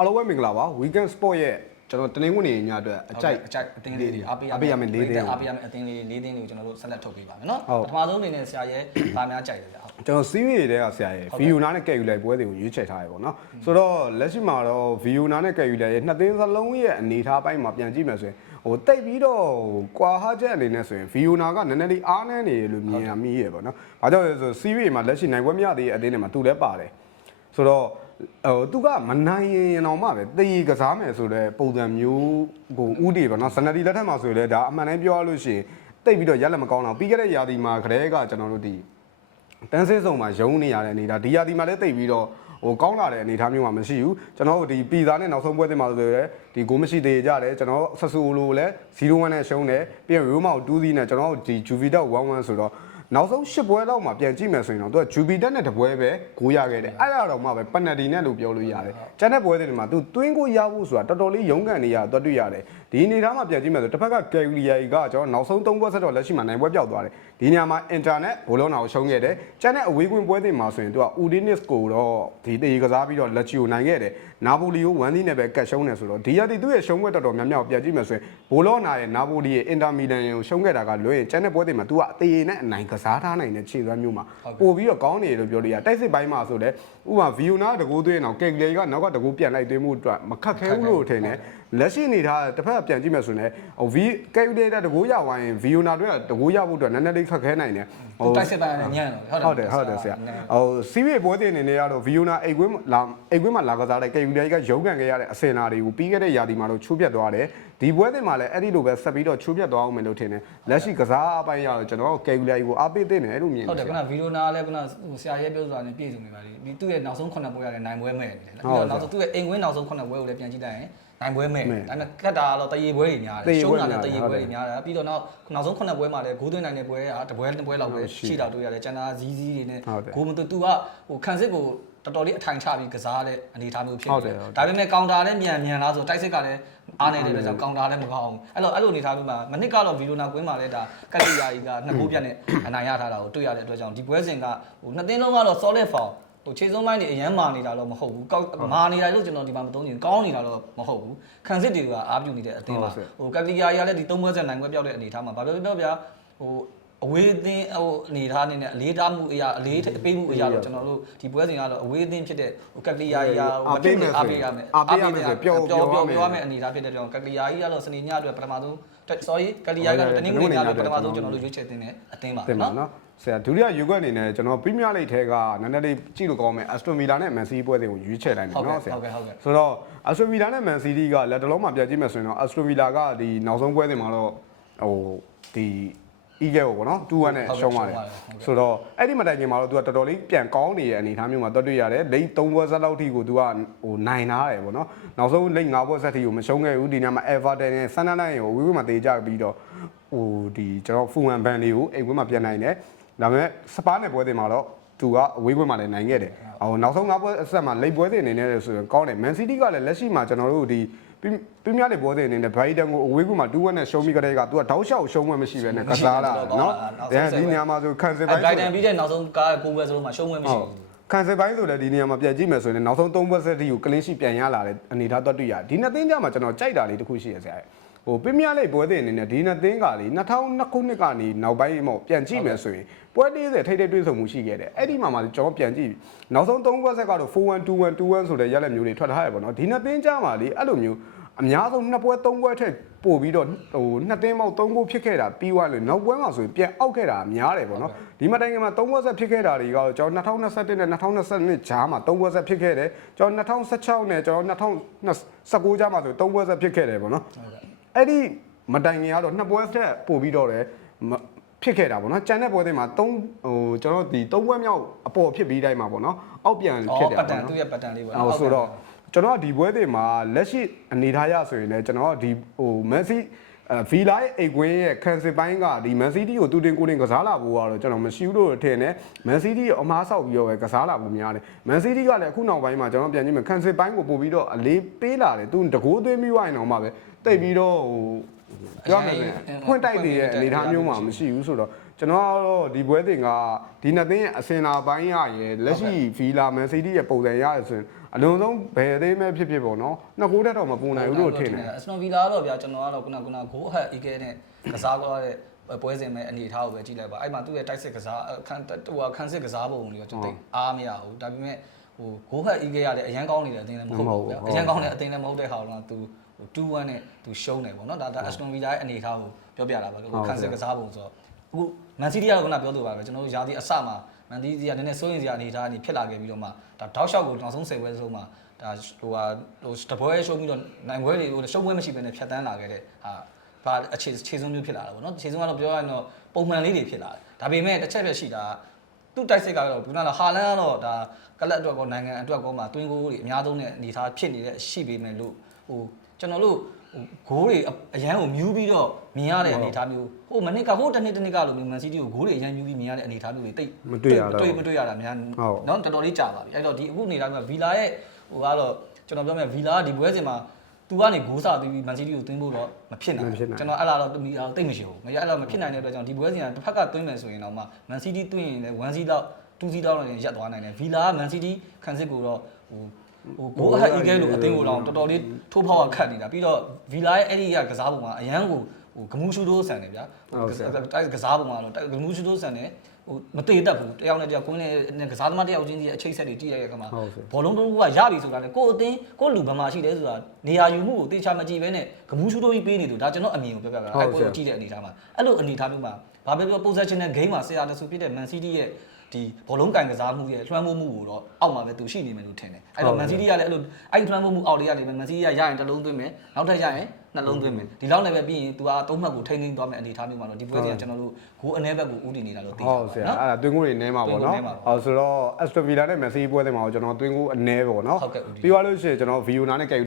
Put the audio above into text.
အားလုံးပဲမင်္ဂလာပါ Weekend Sport ရဲ့ကျွန်တော်တနင်္ဂနွေနေ့ညအတွက်အကြိုက်အကြိုက်အတင်းလေးတွေအားပေးရအားပေးရမယ်၄သင်းအားပေးရမယ်အတင်းလေး၄တင်းလေးကိုကျွန်တော်တို့ဆက်လက်ထုတ်ပေးပါမယ်နော်ဟုတ်ပထမဆုံးအနေနဲ့ဆရာရဲ့ဗာများကြိုက်တယ်ဗျာဟုတ်ကျွန်တော် series တွေကဆရာရဲ့ Viona နဲ့ Calculator ပွဲတွေကိုရွေးချယ်ထားရပေါ့နော်ဆိုတော့လက်ရှိမှာတော့ Viona နဲ့ Calculator ရဲ့နှစ်သင်းစလုံးရဲ့အနေအထားပိုင်းမှာပြန်ကြည့်မယ်ဆိုရင်ဟိုတိတ်ပြီးတော့ကွာဟာချက်အနေနဲ့ဆိုရင် Viona ကနည်းနည်းလေးအားနည်းနေတယ်လို့မြင်ရမိရပေါ့နော်။ဘာကြောင့်လဲဆို series မှာလက်ရှိနိုင်ပွဲမရသေးတဲ့အသင်းတွေမှာသူလည်းပါတယ်။ဆိုတော့ ဟိုသူကမနိုင်ရင်တော့မှပဲတည်ကစားမယ်ဆိုတော့ပုံစံမျိုးကိုဥတီပေါ့နော်စနဒီလက်ထက်မှာဆိုရင်လည်းဒါအမှန်တမ်းပြောရလို့ရှိရင်တိတ်ပြီးတော့ရက်လက်မကောင်းတော့ပြီးခဲ့တဲ့ရာသီမှာခရဲကကျွန်တော်တို့ဒီတန်းစင်းဆောင်မှာယုံနေရတဲ့အနေဒါဒီရာဒီမှာလည်းတိတ်ပြီးတော့ဟိုကောင်းလာတဲ့အနေအထားမျိုးမှာမရှိဘူးကျွန်တော်တို့ဒီပီဇာနဲ့နောက်ဆုံးပွဲတင်မှာဆိုရဲဒီဂိုးမရှိသေးကြတယ်ကျွန်တော်ဆက်ဆူလိုလည်း0-1နဲ့ရှုံးတယ်ပြီးရင်ရိုးမောက်2-0နဲ့ကျွန်တော်တို့ဒီဂျူဗီတက်1-1ဆိုတော့ နောက်ဆုံး10ပွဲလောက်မှာပြန်ကြည့်မယ်ဆိုရင်တော့သူကဂျူဗီတက်နဲ့တပွဲပဲဂိုးရခဲ့တယ်အဲ့ဒါတော့မှပဲပနတီနဲ့လို့ပြောလို့ရတယ်ကျန်တဲ့ပွဲတွေမှာသူတွင်းကိုရဖို့ဆိုတာတော်တော်လေးရုန်းကန်နေရတော့တွေ့ရတယ်ဒီအနေအထားမှာပြန်ကြည့်မယ်ဆိုတစ်ဖက်ကကယ်ဂရီယာကကျွန်တော်နောက်ဆုံး3ပွဲဆက်တော့လက်ရှိမှာနိုင်ပွဲပြောက်သွားတယ်ဒီနေရာမှာအင်တာနက်ဘောလုံးနာကိုရှုံးခဲ့တယ်ကျန်တဲ့အဝေးကွင်းပွဲတွေမှာဆိုရင်သူကอูဒီနစ်ကိုတော့ဒီတေကစားပြီးတော့လက်ချီကိုနိုင်ခဲ့တယ်နာပိုလီကို1 0နဲ့ပဲကတ်ရှုံးတယ်ဆိုတော့ဒီရတီသူ့ရဲ့ရှုံးပွဲတော်တော်များများကိုပြန်ကြည့်မယ်ဆိုရင်ဘောလုံးနာရဲ့နာပိုလီရဲ့အင်တာမီလန်ကိုရှုံးခဲ့တာကလွှဲရင်ကျန်တဲ့ပွဲတွေမှာသူကအသေးနဲ့အနိုင်ကစားထားနိုင်တဲ့ခြေစွမ်းမျိုးမှာပို့ပြီးတော့ကောင်းနေတယ်လို့ပြောလို့ရတိုက်စစ်ပိုင်းမှာဆိုလည်းဥပမာဗီယိုနာတကူသွင်းအောင်ကယ်ဂလီကနောက်ကတကူပြန်လိုက်သွင်းမှုအတွက်မခက်ခဲဘူးလို့ထင်တယ်လက်ရှိအနေထားတစ်ဖက်ကပြန်ကြည့်မယ်ဆိုရင်လည်းဟိုဗီကယ်ဂလီတကူရဝိုင်းဗီယိုနာတွေကတကူရဖို့အတွက်နည်းနည်းလေးခက်ခဲနိုင်တယ် သူတိုက်စစ်ပိုင်းနဲ့ညံ့တော့ဟုတ်တယ်ဟုတ်တယ်ဆရာဟိုစီးရီပွဲတင်အနေနဲ့ကတော့ဗီယိုနာအိတ်ကွင်းလာအိတ်ကွင်းမှာလာကစားတဲ့ကေယူဒီကရုံးကန်ခဲ့ရတဲ့အစင်နာတွေကိုပြီးခဲ့တဲ့ရာသီမှာတော့ချိုးပြတ်သွားတယ်ဒီပွဲတင်မှာလည်းအဲ့ဒီလိုပဲဆက်ပြီးတော့ချိုးပြတ်သွားအောင်မယ်လို့ထင်တယ်လက်ရှိကစားအပိုင်းရတော့ကျွန်တော်ကေယူဒီကိုအားပေးသင့်တယ်လို့မြင်ဟုတ်တတယ်ယ်ခုနဗီဒီယိုနာလည်းခုနဆရာရဲ့ပြောဆိုတာနဲ့ပြည့်စုံနေပါလေဒီသူ့ရဲ့နောက်ဆုံး9ပွဲရတယ်နိုင်ပွဲမဲ့နေတယ်ပြီးတော့နောက်ဆုံးသူ့ရဲ့အိမ်ဝင်းနောက်ဆုံး9ပွဲကိုလည်းပြန်ကြည့်လိုက်ရင် နိုင်ပွဲမဲ့ဒါပေမဲ့ကတ်တာကတော့တရေပွဲတွေများတယ်ရှုံးတာလည်းတရေပွဲတွေများတယ်ပြီးတော့နောက်နောက်ဆုံး9ပွဲမှာလည်းဂိုးသွင်းနိုင်တဲ့ပွဲကတပွဲတစ်ပွဲလောက်ပဲရှိတာတွေ့ရတယ်ကျန်တာဇီးဇီးတွေနဲ့ဂိုးမသွင်းသူကဟိုခံစစ်ကိုတော်တော်လေးအထိုင်ချပြီးကစားတဲ့အနေအထားမျိုးဖြစ်နေတယ်ဒါပေမဲ့ကောင်တာလည်းမြန်မြန်လားဆိုတိုက်စစ်ကလည်းအားနေတယ်ပဲဆိုတော့ကောင်တာလည်းမကောင်းဘူးအဲ့လိုအဲ့လိုအနေအထားမျိုးမှာမနစ်ကတော့ဗီဒီယိုနာကွင်းမှာလည်းဒါကတ်တီယာကြီးကနှစ်ပိုးပြတ်နဲ့အနိုင်ရထားတာကိုတွေ့ရတဲ့အတွက်ကြောင့်ဒီပွဲစဉ်ကဟိုနှစ်သင်းလုံးကတော့ solid form ဟိုခြေစုံပိုင်းတွေအရန်မာနေတာတော့မဟုတ်ဘူးကောက်မာနေတာလို့ကျွန်တော်ဒီမှာမသုံးချင်ကောင်းနေတာတော့မဟုတ်ဘူးခံစစ်တွေကအားပြုနေတဲ့အသင်းပါဟိုကတ်တီယာကြီးကလည်းဒီသုံးပွဲစဉ်နိုင်ပွဲပြောက်တဲ့အနေအထားမှာဘာပြောပြောဗျာဟို အဝေးအသင်းဟိုအနေထားနေနဲ့အလေးထားမှုအရာအလေးပေးမှုအရာတော့ကျွန်တော်တို့ဒီပွဲစဉ်ကတော့အဝေးအသင်းဖြစ်တဲ့ဟိုကတ်တီယာကြီးကအားပေးရမယ်ပြောပြောပြောရမယ်အနေအထားဖြစ်တဲ့ကြောင့်ကတ်တီယာကြီးကတော့စနေညအတွက်ပထမဆုံး sorry ကတ်တီယာကြီးကတော့တနင်္ဂနွေညအတွက်ပထမဆုံးကျွန်တော်တို့ရွေးချယ်တင်တဲ့အသင်းပါတင်ပါနော်နော်ဆရာဒုတိယယူကွက်အနေနဲ့ကျွန်တော်ပရီးမီးယားလိဂ်ထဲကနည်းနည်းလေးကြည့်လို့ကောင်းမယ်အက်စတိုမီလာနဲ့မန်စီးပွဲတွေကိုရွေးချယ်လိုက်မယ်နော်ဆရာဟုတ်ကဲ့ဟုတ်ကဲ့ဆိုတော့အက်စတိုမီလာနဲ့မန်စီးတီးကလက်တလုံးမှာပြန်ကြည့်မယ်ဆိုရင်တော့အက်စတိုမီလာကဒီနောက်ဆုံးပွဲတွေမှာတော့ဟိုဒီ အီဂဲကိုပေါ့နော်2-1နဲ့ရှုံးပါတယ်ဆိုတော့အဲ့ဒီမတိုင်ခင်မှာတော့သူကတော်တော်လေးပြန်ကောင်းနေတဲ့အနေအထားမျိုးမှာတွေ့တွေ့ရတယ်လိတ်3ပွဲဆက်လောက်ထိကိုသူကဟိုနိုင်နာတယ်ပေါ့နော်နောက်ဆုံးလိတ်5ပွဲဆက်ထိကိုမရှုံးခဲ့ဘူးဒီညမှာ Everton နဲ့ Sunderland ကိုဝီဝီမှာတေးကြပြီးတော့ဟိုဒီကျွန်တော်ဖူဝမ်ဘန်လေးကိုအိမ်ဝင်းမှာပြန်နိုင်တယ်ဒါပေမဲ့စပါးနဲ့ပွဲတွေမှာတော့သူကအဝေးကွင်းမှာလည်းနိုင်ခဲ့တယ်။ဟိုနောက်ဆုံး၅ပွဲအဆက်မှာလိတ်ပွဲတွေအနေနဲ့ဆိုရင်ကောင်းတယ်။ Man City ကလည်းလက်ရှိမှာကျွန်တော်တို့ဒီ ပြင်းပြတဲ့ပွဲတွေအနေနဲ့ Brighton ကိုအဝေးကွင်းမှာ2-1နဲ့ရှုံးပြီးကြတဲ့ကသူကတောက်လျှောက်ရှုံးမှမရှိပဲနဲ့ကစားလာတယ်နော်။အဲဒီနေရာမှာဆိုခံစစ်ဘပိုင်းိုင်ဒန်ပြီးတဲ့နောက်ဆုံးကားကိုပွဲစလုံးမှာရှုံးဝင်မရှိဘူးခံစစ်ပိုင်းဆိုလည်းဒီနေရာမှာပြန်ကြည့်မယ်ဆိုရင်နောက်ဆုံး3ပွဲဆက်တီကိုကလင်းရှိပြန်ရလာတဲ့အနေထားတော့တွေ့ရဒီနှစ်သင်းကြမှာကျွန်တော်ကြိုက်တာလေးတစ်ခုရှိရဆရာ။ ဟိုပရီးမီးယားလိပွဲတွေအနေနဲ့ဒီနှစ်သင်းကလေ2002ခုနှစ်ကနေနောက်ပိုင်းမှပြန်ကြည့်မယ်ဆိုရင်ပွဲ40ထိတ်ထိတ်တွေးဆုံမှုရှိခဲ့တယ်။အဲ့ဒီမှာမှကျွန်တော်ပြန်ကြည့်နောက်ဆုံး3ပွဲဆက်ကတော့4-1 2-1 2-1ဆိုတဲ့ရလက်မျိုးတွေထွက်ထားရပေါ့နော်။ဒီနှစ်သင်းကြမှာလေအဲ့လိုမျိုးအများဆုံးနှစ်ပွဲသုံးပွဲထက်ပို့ပြီးတော့ဟိုနှစ်တင်းပေါက်သုံးခုဖြစ်ခဲ့တာပြီးသွားလို့နောက်ပွဲမှာဆိုရင်ပြန်အောက်ခဲ့တာများတယ်ပေါ့နော်ဒီမှာတိုင်းကမှာသုံးပွဲဆက်ဖြစ်ခဲ့တာတွေကတော့ကျွန်တော်2021နဲ့2022ဂျားမှာသုံးပွဲဆက်ဖြစ်ခဲ့တယ်ကျွန်တော်2016နဲ့ကျွန်တော်2019ဂျားမှာဆိုသုံးပွဲဆက်ဖြစ်ခဲ့တယ်ပေါ့နော် အဲ့ဒီမတိုင်ခင်ကတော့နှစ်ပွဲဆက်ပို့ပြီးတော့တယ်ဖြစ်ခဲ့တာပေါ့နော်ကြံတဲ့ပွဲတွေမှာ3ဟိုကျွန်တော်ဒီ3ပွဲမြောက်အပေါ်ဖြစ်ပြီးတိုင်းမှာပေါ့နော်အောက်ပြန်ဖြစ်အော်တယ်ပတ်တပေါ့န်နော်သူ့ရဲ့ပတ်တန်လေးပေါ့အော်ဆိုတော့ကျွန်တော်ကဒီပွဲတွေမှာလက်ရှိအနေထားရဆိုရင်လည်းကျွန်တော်ကဒီဟိုမန်စီအဲဗီလာရဲ့အိတ်ကွင်းရဲ့ကန်စစ်ပိုင်းကဒီမန်စီးတီးကိုတူတင်ကိုတင်ကစားလာဖို့ကတော့ကျွန်တော်မရှိဘူးလို့ထင်တယ်မန်စီးတီးအမားဆောက်ပြီးတော့ပဲကစားလာဖို့များတယ်မန်စီးတီးကလည်းအခုနောက်ပိုင်းမှာကျွန်တော်ပြန်ကြည့်မယ်ကန်စစ်ပိုင်းကိုပို့ပြီးတော့အလေးပေးလာတယ်သူတကိုးသွင်းပြီးဝိုင်းတော့မှပဲ တိတ်ပြီးတော့ဟိုပြောမယ်ဖွင့်တိုက်နေတဲ့အနေအထားမျိုးမှာမရှိဘူးဆိုတော့ကျွန်တော်ကတော့ဒီပွဲတင်ကဒီနှစ်သင်းရဲ့အစင်လာပိုင်းရရဲ့လက်ရှိဗီလာမန်စီးတီးရဲ့ပုံစံရရဆိုရင်အလုံးစုံဘယ်သေးမဲ့ဖြစ်ဖြစ်ပေါ့နော်နှစ်ကိုတက်တော့မပူနိုင်ဘူးလို့ထင်တယ်အစနိုဗီလာတော့ဗျာကျွန်တော်ကတော့ခုနကခုနဂိုးဟက်အီကဲနဲ့ကစားကြတဲ့ပွဲစဉ်မဲ့အနေအထားကိုပဲကြည့်လိုက်ပါအဲ့မှာသူ့ရဲ့တိုက်စစ်ကစားခန်းဟိုခန်းစစ်ကစားပုံတွေတော့ကျွန်တော်အားမရဘူးဒါပေမဲ့ ဟိုဂိုးဟက်အီကဲရလည်းအရန်ကောင်းနေတယ်အတင်းလည်းမဟုတ်ဘူးဗျာအရန်ကောင်းတဲ့အတင်းလည်းမဟုတ်တဲ့ဟာတော့သူ2-1နဲ့သူရှုံးတယ်ပေါ့နော်ဒါဒါအစနိုဗီလာရဲ့အနေအထားကိုပြောပြတာပါလို့ခန်းစစ်ကစားပုံဆိုတော့အခုမန်စီးတီးကတော့ခုနပြောသူပါပဲကျွန်တော်တို့ယာတီအစမှာမန်စီးတီးကနည်းနည်းစိုးရင်စရာအနေအထားအနေဖြစ်လာခဲ့ပြီးတော့မှဒါတောက်လျှောက်ကိုနောက်ဆုံး10ပွဲဆုံးမှာဒါဟိုဟာဟိုတပွဲရှုံးပြီးတော့နိုင်ပွဲတွေဟိုရှုံးပွဲမရှိဘဲနဲ့ဖြတ်တန်းလာခဲ့တဲ့ဟာဘာအခြေခြေဆုံးမျိုးဖြစ်လာတာပေါ့နော်ခြေဆုံးကတော့ပြောရရင်တော့ပုံမှန်လေးတွေဖြစ်လာတယ်ဒါပေမဲ့တစ်ချက်ပြရှိတာ သူ့တိုက်စစ်ကတော့ခုနကဟာလန်ကတော့ဒါကလပ်အတွက်ကောနိုင်ငံအတွက်ကောမှာတွင်းကိုတွေအများဆုံးနဲ့အနေထားဖြစ်နေတဲ့ရှိပေမဲ့လို့ဟိုကျွန်တော်တို့ဟိုဂိုးတွေအရန်ကိုမြူးပြီးတော့မြင်ရတဲ့အနေအထားမျိုးဟိုမနစ်ကဟိုတနေ့တနေ့ကလိုမျိုးမန်စီးတီးကိုဂိုးတွေအရန်မြူးပြီးမြင်ရတဲ့အနေအထားမျိုးတွေတိတ်မတွေ့ရတော့တွေ့မတွေ့ရတာများနော်တော်တော်လေးကြာပါပြီအဲ့တော့ဒီအခုနေတာကဗီလာရဲ့ဟိုကတော့ကျွန်တော်ပြောမယ်ဗီလာကဒီပွဲစဉ်မှာ သူကနေဂိုးစာပြီးပြီးမန်စီးတီးကိုသွင်းဖို့တော့မဖြစ်နိုင်ကျွန်တော်အဲ့လာတော့မီတော့တိတ်မရှိဘူးမရအဲ့လာမဖြစ်နိုင်တဲ့အတွက်ကြောင့်ဒီပွဲစဉ်ကတစ်ဖက်ကသွင်းမယ်ဆိုရင်တော့မှမန်စီးတီးသွင်းရင်လည်း1စီးတော့2စီးတော့လည်းရပ်သွားနိုင်တယ်ဗီလာကမန်စီးတီးခံစစ်ကိုတော့ဟိုဟိုဂိုးအဟတ်အီဂဲလို့အသင်းကိုတော့တော်တော်လေးထိုးဖောက်ခတ်နေတာပြီးတော့ဗီလာရဲ့အဲ့ဒီကကစားပုံကအရန်ကို ဟိုဂမူရှူတိုးဆန်တယ်ဗျာကစားပုံကတော့ဂမူရှူတိုးဆန်တယ်ဟိုမတေတတ်ဘူးတယောက်နဲ့တယောက်ကွင်းနဲ့ကစားသမားတယောက်ချင်းစီအချိတ်ဆက်တွေကြည့်ရတဲ့အခါမှာဘောလုံးတစ်ခုကရပြီဆိုတာလေကိုယ်အတင်းကိုယ်လူဗမာရှိတယ်ဆိုတာနေရာယူမှုကိုတေချာမကြည့်ဘဲနဲ့ဂမူးရှူတိုးကြီးပေးနေလို့ဒါကျွန်တော်အမြင်ကိုပြောပြပြတာအဲ့ကိုကြည့်တဲ့အနေထားမှာအဲ့လိုအနေထားမျိုးမှာဘာပဲပြော possession နဲ့ game မှာဆရာတဆူပြည့်တဲ့ Man City ရဲ့ ဒီဘောလုံးကင်ကစားမှုရဲ့လွှမ်းမိုးမှုကိုတော့အောက်မှာပဲသူရှိနေမယ်လို့ထင်တယ်အဲ့တော့ Man City ကလည်းအဲ့လိုအဲ့လွှမ်းမိုးမှုအောက်လေးကနေ Man City ကရရင်တစ်လုံးသွင်းမယ်နောက်ထပ်ရရင်နှလုံးသွင်းမယ်ဒီလောက်နဲ့ပဲပြီးရင် तू ကသုံးမှတ်ကိုထိန်းသိမ်းသွားမယ်အနေထားမျိုးမှာတော့ဒီပွဲစဉ်ကကျွန်တော်တို့ဂိုးအ ਨੇ ဘက်ကိုဦးတည်နေတာလို့သိတာဟုပါတ်ဆရာနော်အဲ့ဒါတွင်းကိုတွေနဲမှာပေါ့နော်ဟုတ်ဆိုတော့ Aston Villa နဲ့ Messi ပွဲတွေမှာကျွန်တော်တွင်းကိုအနဲပေါ့နော်ဟုတ်ကဲ့ဦးဒီပြီးသွားလို့ရှိရင်ကျွန်တော် Viona နဲ့ Kevin